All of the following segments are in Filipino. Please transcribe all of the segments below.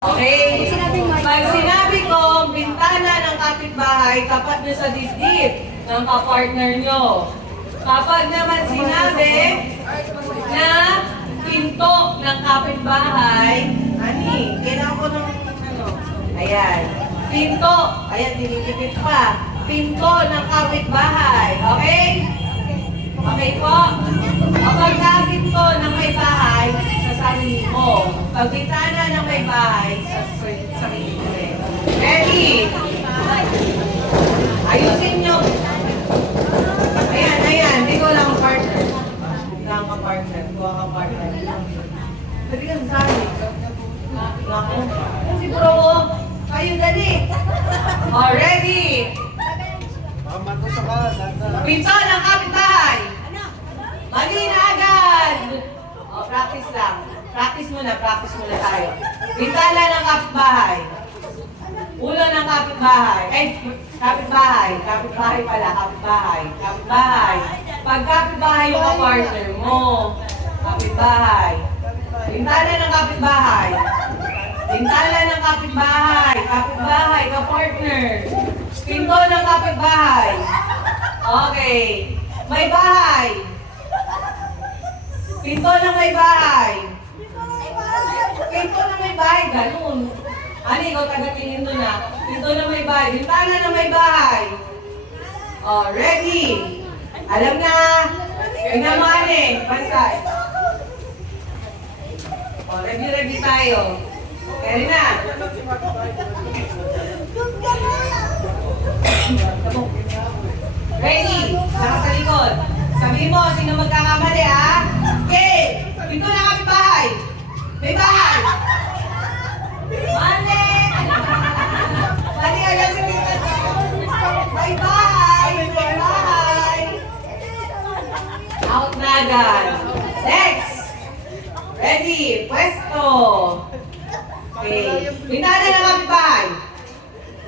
Okay? Pag sinabi ko, bintana ng kapitbahay, tapat nyo sa dibdib ng kapartner nyo. Kapag naman sinabi na pinto ng kapitbahay, kailangan ko ng ayan. Pinto, ayan, dinidikit pa. Pinto ng kapitbahay, okay? Okay po? Kapag pinto ng may bahay, sa sarili mo. Pag bintana ng may bahay, sa sarili mo rin. Ready? Ayusin nyo. Ayan. Hindi ko lang ang partner. Lang ang partner. Kuha ka partner. Pwede ka sasabi. Naku. Si bro, kayo dali. Ready? Pinto ng kapitbahay. Mali na agad. Practice lang. Practice muna tayo. Bintana ng kapitbahay. Ulo ng kapitbahay. Kapitbahay pala. Kapitbahay. Pag kapitbahay yung kapartner mo. Kapitbahay. Bintana ng kapitbahay. Bintana ng kapitbahay. Kapitbahay, kapartner. Pinto ng kapitbahay. Okay. May bahay. Pinto ng may bahay. Pinto ng may bahay, ganun. Ikaw taga-tingin doon na. Pinto ng may bahay. Bintana ng may bahay. Ready? Alam na. Pinamane. Pansay. Ready tayo. Kaya na. Ready? Saka sa likod. Sabihin mo, sino magkakamali ha? Okay! Pinto na kapitbahay! May bahay! Mali! Mali alam si Pinto. May bahay! May bahay! Out na agad. Next! Ready? Pwesto! Okay. Bintana ng kapitbahay!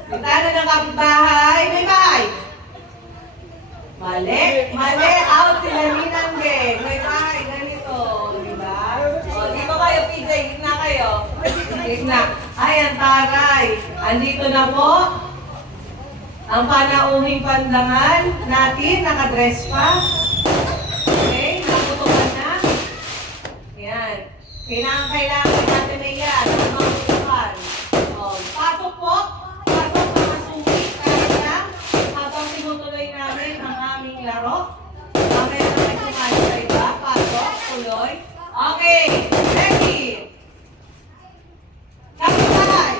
Bintana ng kapitbahay! May bahay! Mali! Out sila Ninang Geng. May bahay, ganito. Diba? Dito kayo, PJ. Gitna kayo. Gitna. Ay, ang taray. Andito na po ang panauhing pandangan natin. Nakadress pa. Okay? Nakutukan na. Yan. Kailangan natin na yan. Pasok po. Pasok na masungit. Kaya habang tinutuloy namin ang aming laro. Mamaya na may sumali sa iba. Pasok. Tuloy. Okay. Ready. Kapitbahay.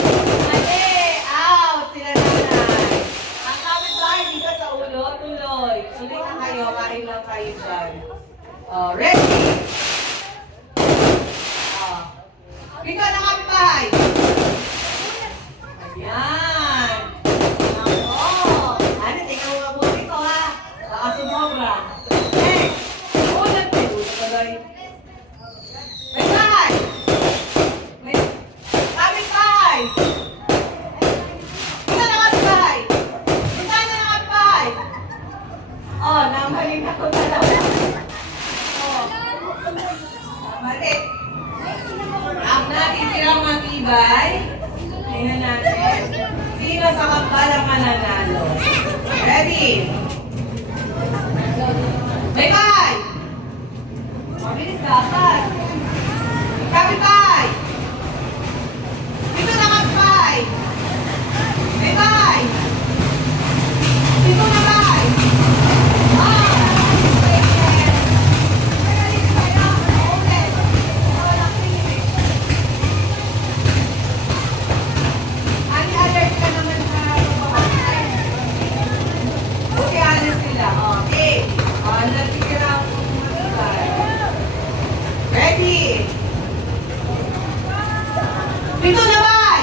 Mali. Out. Sila nanay. Ang kapitbahay dito sa ulo. Tuloy. Tuloy na kayo. Kain lang kayo dyan. Ready. Pinto ng kapitbahay. Ayan. Ako. Tingnan mo mabuti ko ha. Baka sumobra. Next. Ulat eh. Tuloy. May bahay. May kapitbahay. Pinto ng kapitbahay. Pinto ng kapitbahay. Namaling ako talaga. Mali. Ang natitirang matibay, tingnan natin, sino sa kampalang mananalo. Ready? May bahay! Mabilis dapat. Kapitbahay! Dito na kapitbahay! May bahay! Dito na bahay! Ready? Pinto na bay!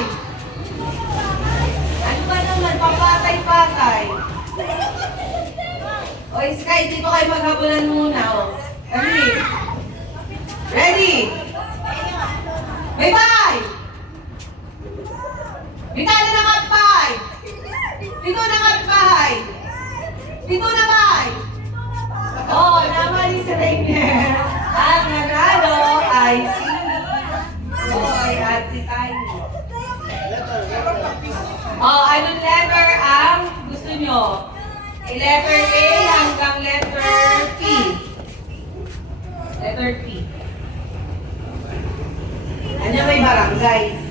Ano ba naman? Papatay-patay. Sky, dito kayo maghabulan muna. Ready? Ready? May bay! Bintana na kapitbahay! Pinto na kapitbahay! Pinto na bay! Naman si Rainier. Ang nanalo ay si at si Tiny. Oh, anong letter ang gusto nyo? Letter A hanggang letter P. Letter P. Ano may barangay?